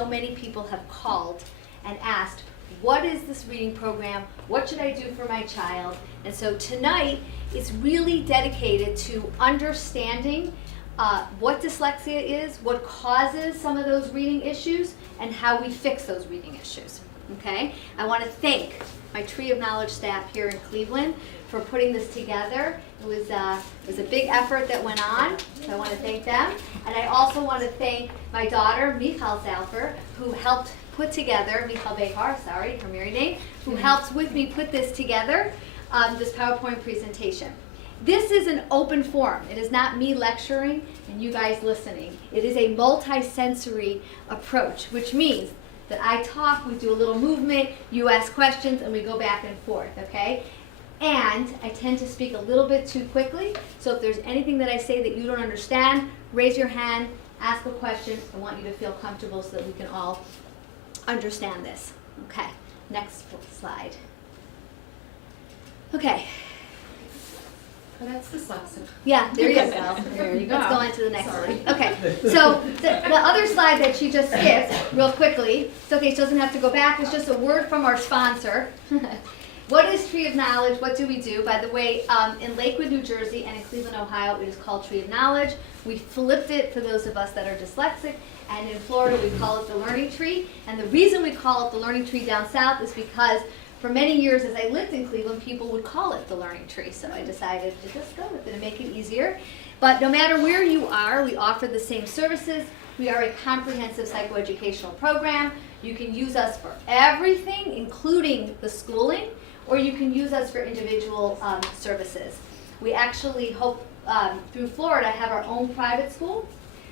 so many people have called and asked, what is this reading program? What should I do for my child? And so tonight is really dedicated to understanding what dyslexia is, what causes some of those reading issues, and how we fix those reading issues. Okay? I want to thank my Tree of Knowledge staff here in Cleveland for putting this together. It was a big effort that went on, so I want to thank them. And I also want to thank my daughter, Nicki Salfer, who helped put together, Michal Behar, sorry, her married name, who helped with me put this together, this PowerPoint presentation. This is an open forum. It is not me lecturing and you guys listening. It is a multi-sensory approach, which means that I talk, we do a little movement, you ask questions, and we go back and forth, okay? And I tend to speak a little bit too quickly, so if there's anything that I say that you don't understand, raise your hand, ask a question. I want you to feel comfortable so that we can all understand this. Okay, next slide. Okay. Oh, that's dyslexic. Yeah, there you go. There you go. Let's go on to the next slide. Okay, so the other slide that she just skipped, real quickly, it's okay, she doesn't have to go back, it's just a word from our sponsor. What is Tree of Knowledge? What do we do? By the way, in Lakewood, New Jersey, and in Cleveland, Ohio, it is called Tree of Knowledge. We flipped it for those of us that are dyslexic, and in Florida, we call it the Learning Tree. And the reason we call it the Learning Tree down south is because for many years, as I lived in Cleveland, people would call it the Learning Tree. So I decided to just go with it and make it easier. But no matter where you are, we offer the same services. We are a comprehensive psychoeducational program. You can use us for everything, including the schooling, or you can use us for individual services. We actually hope, through Florida, have our own private school,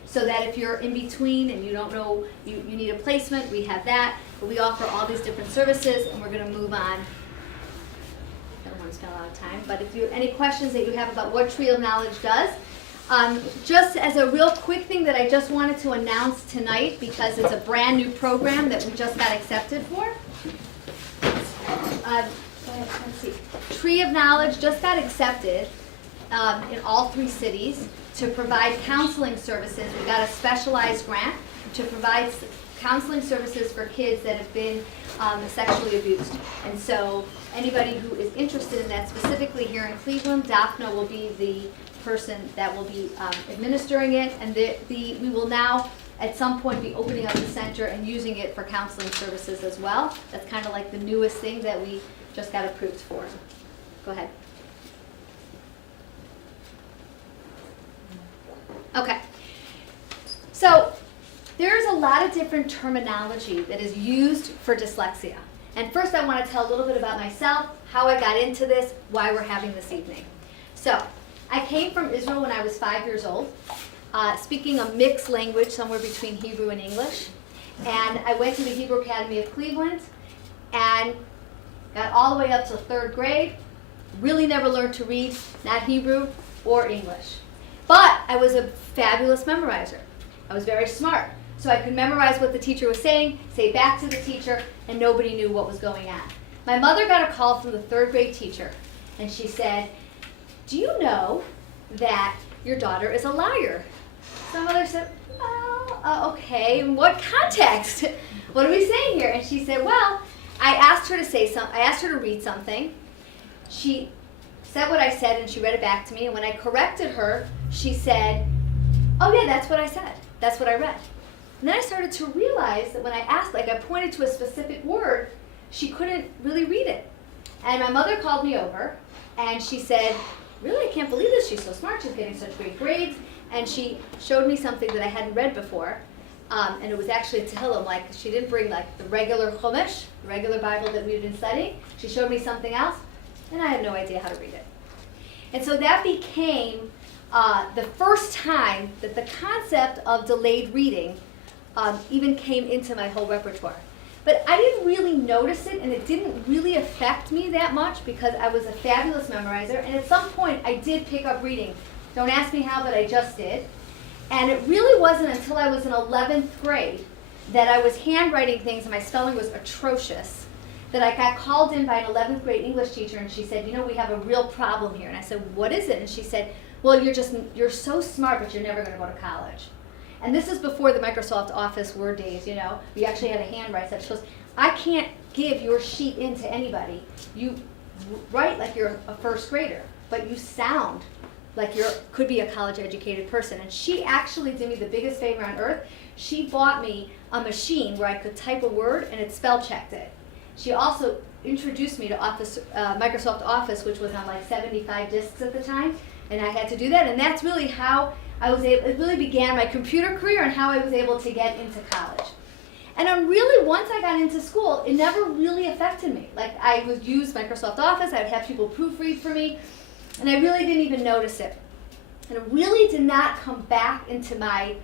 so that if you're in between and you don't know, you need a placement, we have that. But we offer all these different services, and we're going to move on. I don't want to spend a lot of time, but if you have any questions that you have about what Tree of Knowledge does, just as a real quick thing that I just wanted to announce tonight, because it's a brand new program that we just got accepted for. Let's see. Tree of Knowledge just got accepted in all 3 cities to provide counseling services. We got a specialized grant to provide counseling services for kids that have been sexually abused. And so anybody who is interested in that, specifically here in Cleveland, Daphna will be the person that will be administering it. And we will now, at some point, be opening up the center and using it for counseling services as well. That's kind of like the newest thing that we just got approved for. Go ahead. Okay. So there's a lot of different terminology that is used for dyslexia. And first I want to tell a little bit about myself, how I got into this, why we're having this evening. So I came from Israel when I was 5 years old, speaking a mixed language somewhere between Hebrew and English. And I went to the Hebrew Academy of Cleveland and got all the way up to 3rd grade, really never learned to read, not Hebrew or English. But I was a fabulous memorizer. I was very smart. So I could memorize what the teacher was saying, say back to the teacher, and nobody knew what was going on. My mother got a call from the 3rd grade teacher, and she said, "Do you know that your daughter is a liar?" So my mother said, "Oh, okay, in what context? What are we saying here?" And she said, "Well, I asked her to say something. I asked her to read something. She said what I said, and she read it back to me. And when I corrected her, she said, 'Oh yeah, that's what I said. That's what I read.'" And then I started to realize that when I asked, like I pointed to a specific word, she couldn't really read it. And my mother called me over, and she said, "Really, I can't believe this. She's so smart. She's getting such great grades." And she showed me something that I hadn't read before. And it was actually a Tehillim. Like, she didn't bring like the regular Chumash, the regular Bible that we've been studying. She showed me something else, and I had no idea how to read it. And so that became the first time that the concept of delayed reading even came into my whole repertoire. But I didn't really notice it, and it didn't really affect me that much because I was a fabulous memorizer. And at some point, I did pick up reading. Don't ask me how, but I just did. And it really wasn't until I was in 11th grade that I was handwriting things, and my spelling was atrocious, that I got called in by an 11th grade English teacher, and she said, "You know, we have a real problem here." And I said, "What is it?" And she said, "Well, you're so smart, but you're never going to go to college." and this is before the Microsoft Office Word days, you know, we actually had a handwrite stuff. She goes, I can't give your sheet in to anybody. You write like you're a first grader, but you sound like you could be a college educated person. And she actually did me the biggest favor on earth. She bought me a machine where I could type a word and it spell checked it. She also introduced me to Microsoft Office, which was on like 75 disks at the time, and I had to do that. And that's really how I was able, it really began my computer career and how I was able to get into college. And I'm really, once I got into school, it never really affected me. Like I would use Microsoft Office, I would have people proofread for me, and I really didn't even notice it. And it really did not come back into my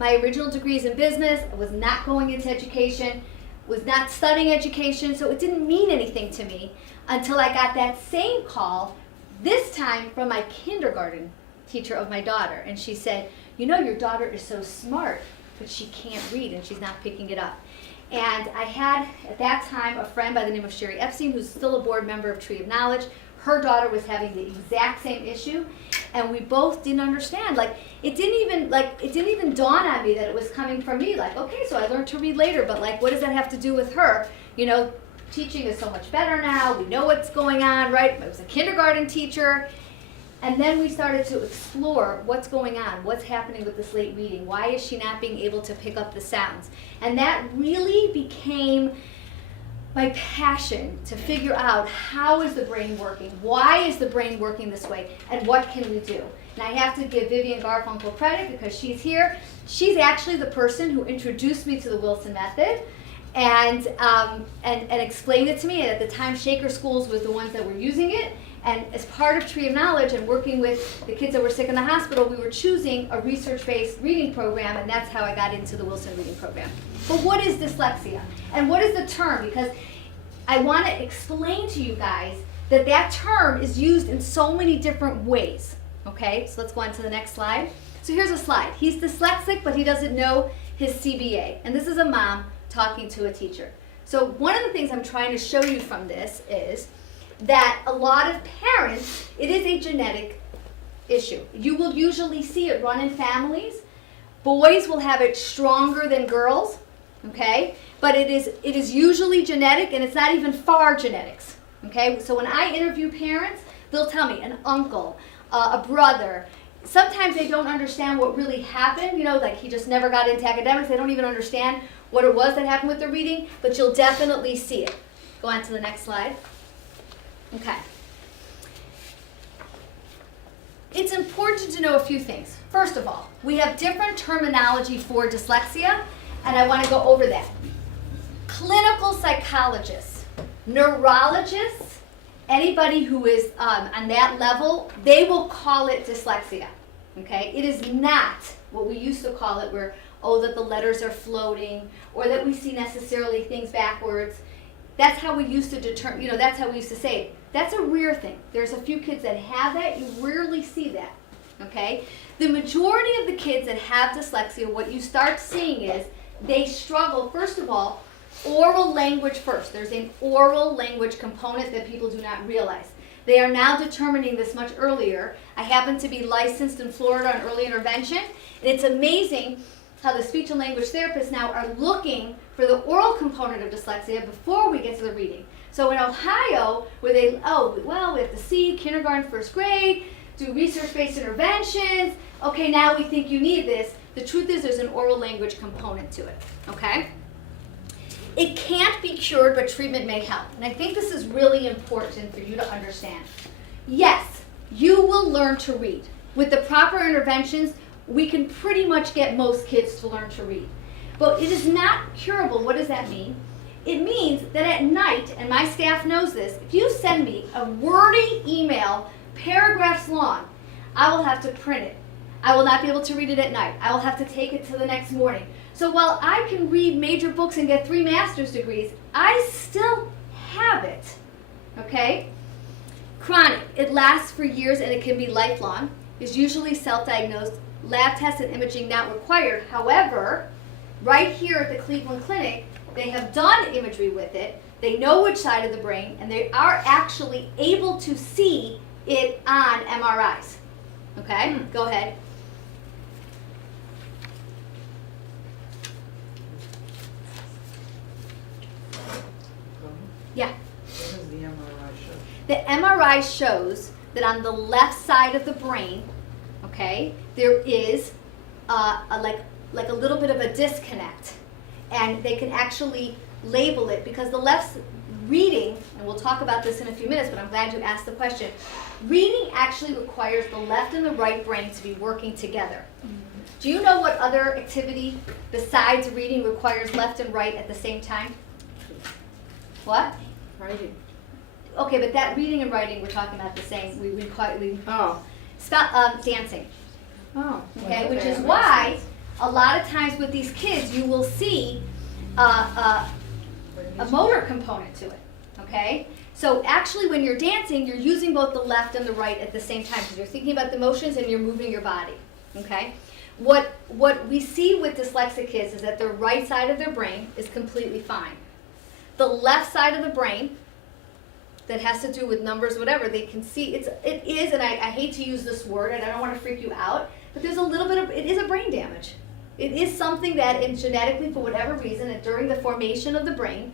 original degrees in business. I was not going into education, was not studying education, so it didn't mean anything to me until I got that same call, this time from my kindergarten teacher of my daughter. And she said, you know, your daughter is so smart, but she can't read and she's not picking it up. And I had, at that time, a friend by the name of Sherry Epstein, who's still a board member of Tree of Knowledge. Her daughter was having the exact same issue, and we both didn't understand. Like, it didn't even dawn on me that it was coming from me. Like, okay, so I learned to read later, but like, what does that have to do with her? You know, teaching is so much better now. We know what's going on, right? I was a kindergarten teacher. And then we started to explore what's going on, what's happening with this late reading. Why is she not being able to pick up the sounds? And that really became my passion to figure out how is the brain working, why is the brain working this way, and what can we do? And I have to give Vivian Garfunkel credit because she's here. She's actually the person who introduced me to the Wilson method and explained it to me. And at the time, Shaker Schools was the ones that were using it. And as part of Tree of Knowledge and working with the kids that were sick in the hospital, we were choosing a research-based reading program, and that's how I got into the Wilson Reading Program. But what is dyslexia? And what is the term? Because I want to explain to you guys that that term is used in so many different ways. Okay, so let's go on to the next slide. So here's a slide. He's dyslexic, but he doesn't know his CBA. And this is a mom talking to a teacher. So one of the things I'm trying to show you from this is that a lot of parents, it is a genetic issue. You will usually see it run in families. Boys will have it stronger than girls, okay? But it is usually genetic, and it's not even far genetics, okay? So when I interview parents, they'll tell me an uncle, a brother. Sometimes they don't understand what really happened, you know, like he just never got into academics. They don't even understand what it was that happened with the reading, but you'll definitely see it. Go on to the next slide. Okay. It's important to know a few things. First of all, we have different terminology for dyslexia, and I want to go over that. Clinical psychologists, neurologists, anybody who is on that level, they will call it dyslexia. Okay? It is not what we used to call it, where, oh, that the letters are floating, or that we see necessarily things backwards. That's how we used to determine, you know, that's how we used to say it. That's a rare thing. There's a few kids that have that. You rarely see that, okay? The majority of the kids that have dyslexia, what you start seeing is they struggle, first of all, oral language first. There's an oral language component that people do not realize. They are now determining this much earlier. I happen to be licensed in Florida on early intervention, and it's amazing how the speech and language therapists now are looking for the oral component of dyslexia before we get to the reading. So in Ohio, where we have to see kindergarten, first grade, do research-based interventions. Okay, now we think you need this. The truth is there's an oral language component to it, okay? It can't be cured, but treatment may help. And I think this is really important for you to understand. Yes, you will learn to read. With the proper interventions, we can pretty much get most kids to learn to read. But it is not curable. What does that mean? It means that at night, and my staff knows this, if you send me a wordy email, paragraphs long, I will have to print it. I will not be able to read it at night. I will have to take it to the next morning. So while I can read major books and get 3 master's degrees, I still have it, okay? Chronic, it lasts for years and it can be lifelong, is usually self-diagnosed, lab tests and imaging not required. However, right here at the Cleveland Clinic, they have done imagery with it. They know which side of the brain, and they are actually able to see it on MRIs. Okay, go ahead. The MRI shows that on the left side of the brain, okay, there is like a little bit of a disconnect. And they can actually label it because the left's reading, and we'll talk about this in a few minutes, but I'm glad you asked the question. Reading actually requires the left and the right brain to be working together. Do you know what other activity besides reading requires left and right at the same time? What? Writing. Okay, but that reading and writing we're talking about the same. We Oh. dancing. Oh. Okay, which is why a lot of times with these kids you will see a motor component to it. Okay, so actually when you're dancing, you're using both the left and the right at the same time because you're thinking about the motions and you're moving your body. Okay, what we see with dyslexic kids is that the right side of their brain is completely fine. The left side of the brain that has to do with numbers, whatever, they can see it is, and I hate to use this word and I don't want to freak you out, but there's a little bit of, it is a brain damage. It is something that genetically, for whatever reason, and during the formation of the brain,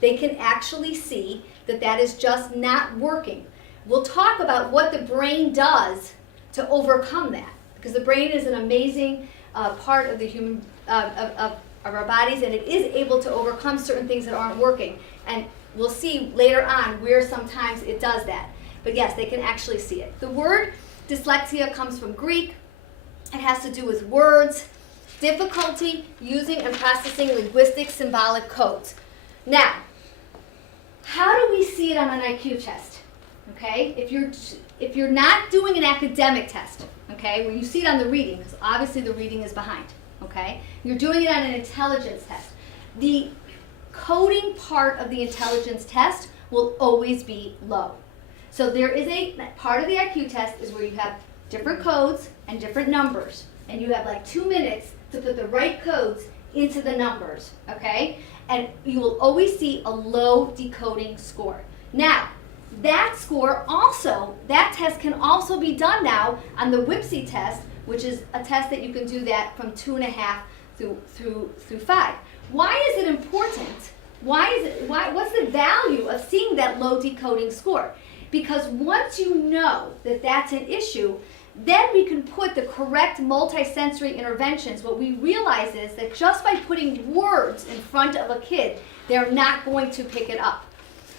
they can actually see that is just not working. We'll talk about what the brain does to overcome that, because the brain is an amazing part of the human, of our bodies, and it is able to overcome certain things that aren't working. And we'll see later on where sometimes it does that. But yes, they can actually see it. The word dyslexia comes from Greek. It has to do with words, difficulty using and processing linguistic symbolic codes. Now, how do we see it on an IQ test? Okay, if you're not doing an academic test, okay, where you see it on the reading, because obviously the reading is behind, okay, you're doing it on an intelligence test. The coding part of the intelligence test will always be low. So there is a part of the IQ test is where you have different codes and different numbers, and you have like 2 minutes to put the right codes into the numbers, okay? And you will always see a low decoding score. Now, that score also, that test can also be done now on the WIPSI test, which is a test that you can do that from 2.5 through 5. Why is it important? What's the value of seeing that low decoding score? Because once you know that that's an issue, then we can put the correct multisensory interventions. What we realize is that just by putting words in front of a kid, they're not going to pick it up.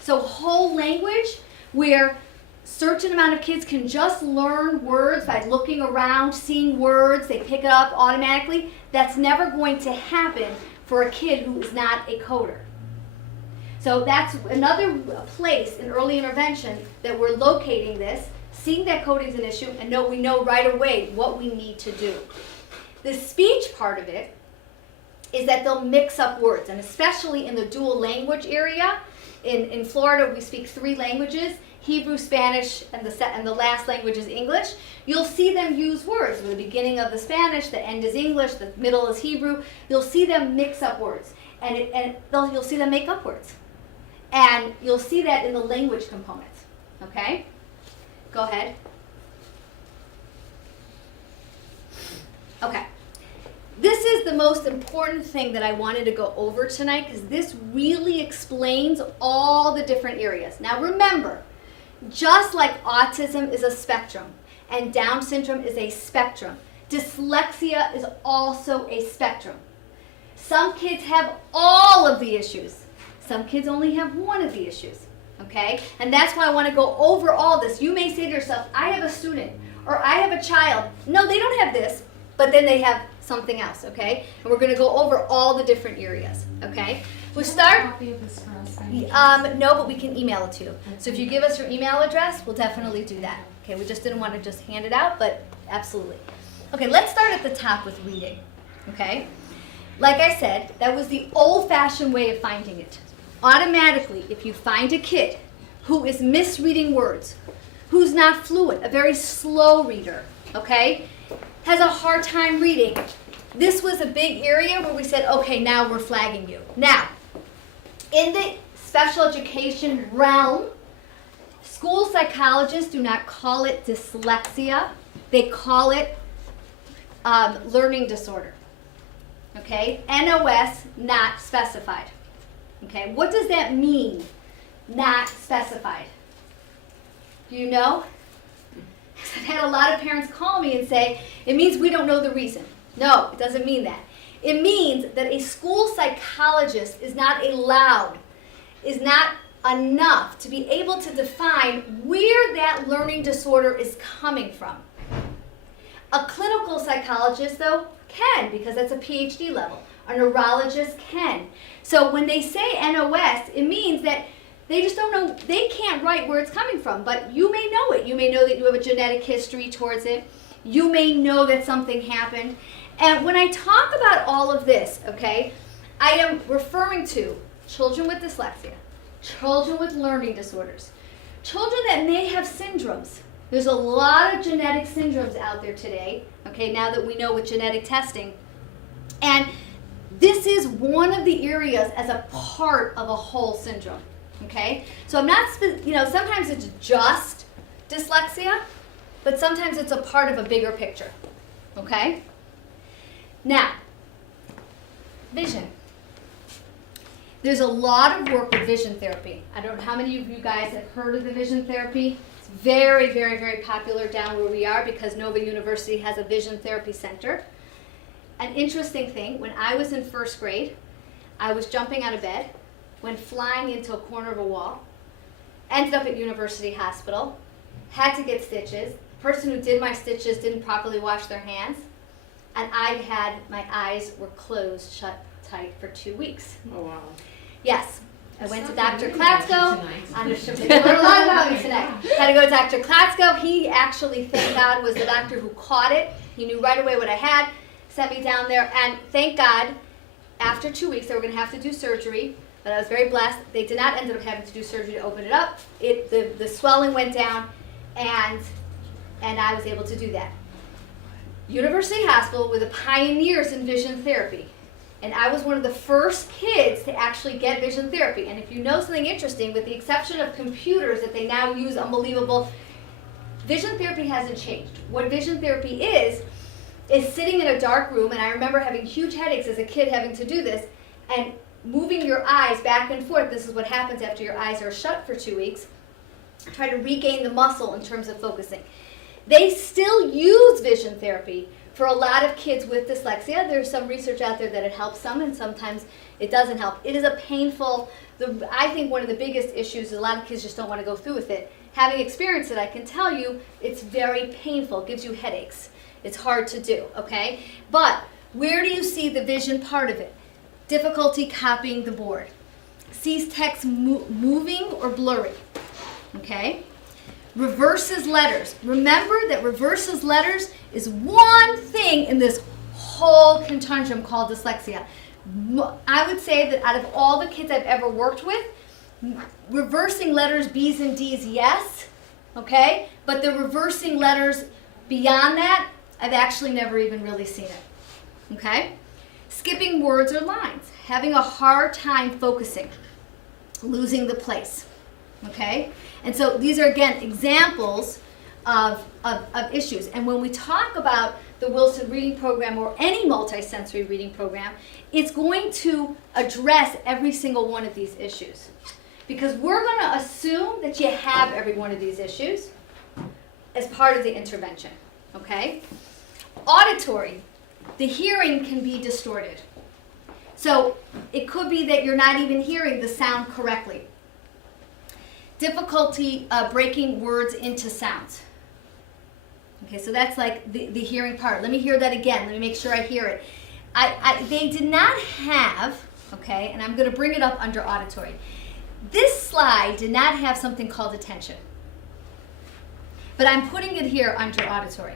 So whole language, where certain amount of kids can just learn words by looking around, seeing words, they pick it up automatically, that's never going to happen for a kid who is not a coder. So that's another place in early intervention that we're locating this, seeing that coding is an issue, and we know right away what we need to do. The speech part of it is that they'll mix up words, and especially in the dual language area. In Florida, we speak 3 languages, Hebrew, Spanish, and the last language is English. You'll see them use words. The beginning of the Spanish, the end is English, the middle is Hebrew. You'll see them mix up words, and you'll see them make up words. And you'll see that in the language components, okay? Go ahead. Okay. This is the most important thing that I wanted to go over tonight because this really explains all the different areas. Now remember, just like autism is a spectrum and Down syndrome is a spectrum, dyslexia is also a spectrum. Some kids have all of the issues. Some kids only have one of the issues. Okay? And that's why I want to go over all this. You may say to yourself, I have a student or I have a child. No, they don't have this, but then they have something else, okay? And we're going to go over all the different areas, okay? We'll start. Copy of this for us, No, but we can email it to you. So if you give us your email address, we'll definitely do that. Okay, we just didn't want to just hand it out, but absolutely. Okay, let's start at the top with reading, okay? Like I said, that was the old-fashioned way of finding it. Automatically, if you find a kid who is misreading words, who's not fluent, a very slow reader, okay, has a hard time reading, this was a big area where we said, okay, now we're flagging you. Now, in the special education realm, school psychologists do not call it dyslexia. They call it learning disorder. Okay, NOS, not specified. Okay, what does that mean, not specified? Do you know? I've had a lot of parents call me and say, it means we don't know the reason. No, it doesn't mean that. It means that a school psychologist is not allowed, is not enough to be able to define where that learning disorder is coming from. A clinical psychologist, though, can, because that's a PhD level. A neurologist can. So when they say NOS, it means that they just don't know, they can't write where it's coming from, but you may know it. You may know that you have a genetic history towards it. You may know that something happened. And when I talk about all of this, okay, I am referring to children with dyslexia, children with learning disorders, children that may have syndromes. There's a lot of genetic syndromes out there today, okay, now that we know with genetic testing. And this is one of the areas as a part of a whole syndrome, okay? So I'm not, sometimes it's just dyslexia, but sometimes it's a part of a bigger picture, okay? Now, vision. There's a lot of work with vision therapy. I don't know how many of you guys have heard of the vision therapy. It's very, very, very popular down where we are because Nova University has a vision therapy center. An interesting thing, when I was in first grade, I was jumping out of bed, went flying into a corner of a wall, ended up at University Hospital, had to get stitches. The person who did my stitches didn't properly wash their hands, and my eyes were closed shut tight for 2 weeks. Oh, wow. Yes. I went to Dr. Klatsko. You learn a lot about me tonight. Had to go to Dr. Klatsko. He actually, thank God, was the doctor who caught it. He knew right away what I had, sent me down there, and thank God, after 2 weeks, they were going to have to do surgery, but I was very blessed. They did not end up having to do surgery to open it up. The swelling went down, and I was able to do that. University Hospital were the pioneers in vision therapy. And I was one of the first kids to actually get vision therapy. And if you know something interesting, with the exception of computers that they now use unbelievable, vision therapy hasn't changed. What vision therapy is sitting in a dark room, and I remember having huge headaches as a kid having to do this, and moving your eyes back and forth. This is what happens after your eyes are shut for 2 weeks. Try to regain the muscle in terms of focusing. They still use vision therapy for a lot of kids with dyslexia. There's some research out there that it helps some, and sometimes it doesn't help. It is a painful, I think one of the biggest issues is a lot of kids just don't want to go through with it. Having experienced it, I can tell you it's very painful. It gives you headaches. It's hard to do, okay? But where do you see the vision part of it? Difficulty copying the board. Sees text moving or blurry, okay? Reverses letters. Remember that reverses letters is one thing in this whole conundrum called dyslexia. I would say that out of all the kids I've ever worked with, reversing letters, B's and D's, yes, okay? But the reversing letters beyond that, I've actually never even really seen it, okay? Skipping words or lines, having a hard time focusing, losing the place, okay? And so these are, again, examples of issues. And when we talk about the Wilson Reading Program or any multisensory reading program, it's going to address every single one of these issues. Because we're going to assume that you have every one of these issues as part of the intervention, okay? Auditory, the hearing can be distorted. So it could be that you're not even hearing the sound correctly. Difficulty breaking words into sounds. Okay, so that's like the hearing part. Let me hear that again. Let me make sure I hear it. They did not have, okay, and I'm going to bring it up under auditory. This slide did not have something called attention. But I'm putting it here under auditory,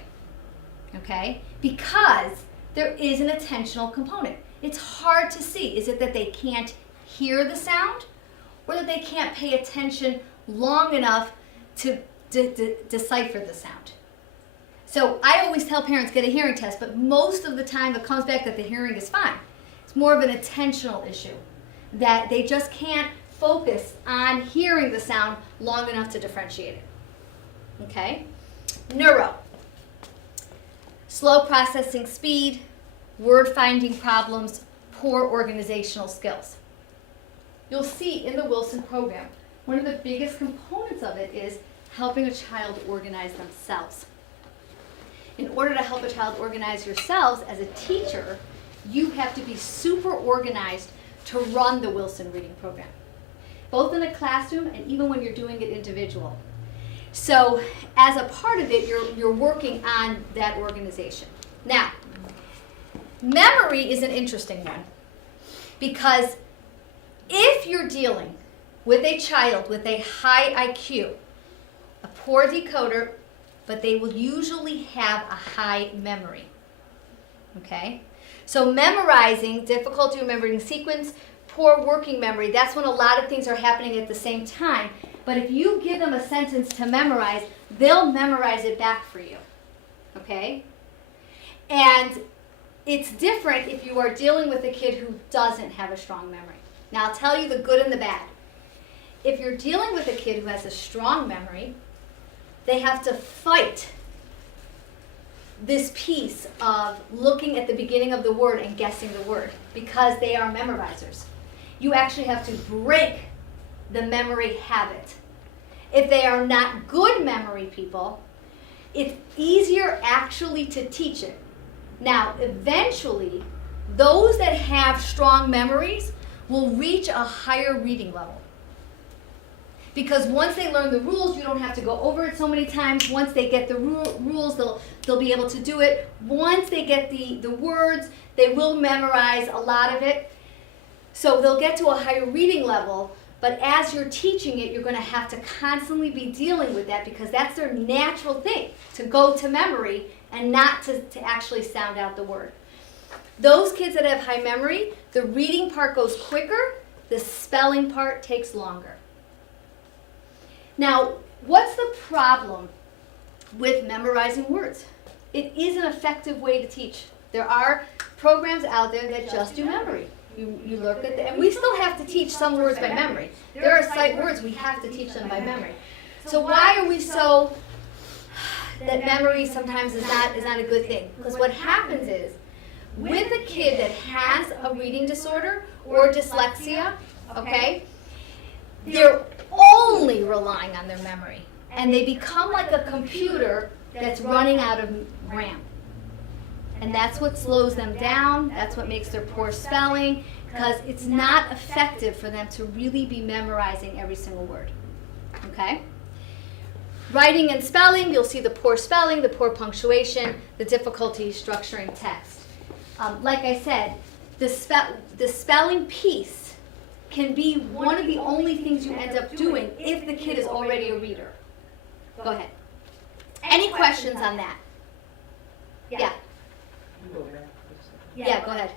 okay, because there is an attentional component. It's hard to see. Is it that they can't hear the sound, or that they can't pay attention long enough to decipher the sound? So I always tell parents, get a hearing test, but most of the time it comes back that the hearing is fine. It's more of an attentional issue, that they just can't focus on hearing the sound long enough to differentiate it. Okay? Neuro. Slow processing speed, word finding problems, poor organizational skills. You'll see in the Wilson program, one of the biggest components of it is helping a child organize themselves. In order to help a child organize yourselves as a teacher, you have to be super organized to run the Wilson Reading Program, both in a classroom and even when you're doing it individual. So as a part of it, you're working on that organization. Now, memory is an interesting one because if you're dealing with a child with a high IQ, a poor decoder, but they will usually have a high memory. Okay? So memorizing, difficulty remembering sequence, poor working memory, that's when a lot of things are happening at the same time. But if you give them a sentence to memorize, they'll memorize it back for you. Okay? And it's different if you are dealing with a kid who doesn't have a strong memory. Now I'll tell you the good and the bad. If you're dealing with a kid who has a strong memory, they have to fight this piece of looking at the beginning of the word and guessing the word because they are memorizers. You actually have to break the memory habit. If they are not good memory people, it's easier actually to teach it. Now, eventually, those that have strong memories will reach a higher reading level. Because once they learn the rules, you don't have to go over it so many times. Once they get the rules, they'll be able to do it. Once they get the words, they will memorize a lot of it. So they'll get to a higher reading level. But as you're teaching it, you're going to have to constantly be dealing with that because that's their natural thing, to go to memory and not to actually sound out the word. Those kids that have high memory, the reading part goes quicker, the spelling part takes longer. Now, what's the problem with memorizing words? It is an effective way to teach. There are programs out there that just do memory. You look at and we still have to teach some words by memory. There are sight words we have to teach them by memory. So why are we so that memory sometimes is not a good thing? Because what happens is with a kid that has a reading disorder or dyslexia, okay, they're only relying on their memory. And they become like a computer that's running out of RAM. And that's what slows them down. That's what makes their poor spelling, because it's not effective for them to really be memorizing every single word. Okay? Writing and spelling, you'll see the poor spelling, the poor punctuation, the difficulty structuring text. Like I said, the spelling piece can be one of the only things you end up doing if the kid is already a reader. Go ahead. Any questions on that? Yeah. Yeah, go ahead.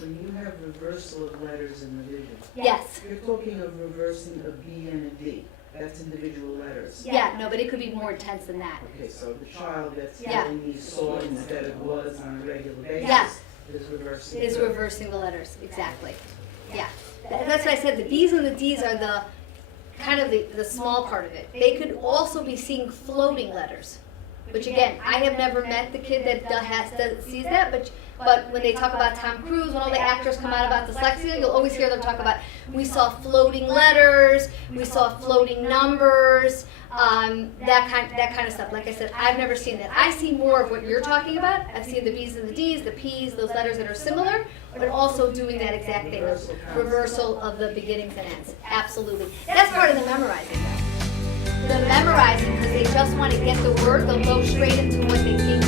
When you have reversal of letters in the division, Yes. you're talking of reversing a B and a D. That's individual letters. Yeah, no, but it could be more intense than that. Okay, so the child that's Yeah. telling me saw instead of was on a regular basis Yeah. is reversing. Is reversing the letters, exactly. Yeah. That's what I said, the B's and the D's are the kind of the small part of it. They could also be seeing floating letters, which again, I have never met the kid that sees that, but when they talk about Tom Cruise, when all the actors come out about dyslexia, you'll always hear them talk about, we saw floating letters, we saw floating numbers, that kind of stuff. Like I said, I've never seen that. I see more of what you're talking about. I've seen the B's and the D's, the P's, those letters that are similar, but also doing that exact thing, reversal of the beginnings and ends. Absolutely. That's part of the memorizing. The memorizing, because they just want to get the word, they'll go straight into what they think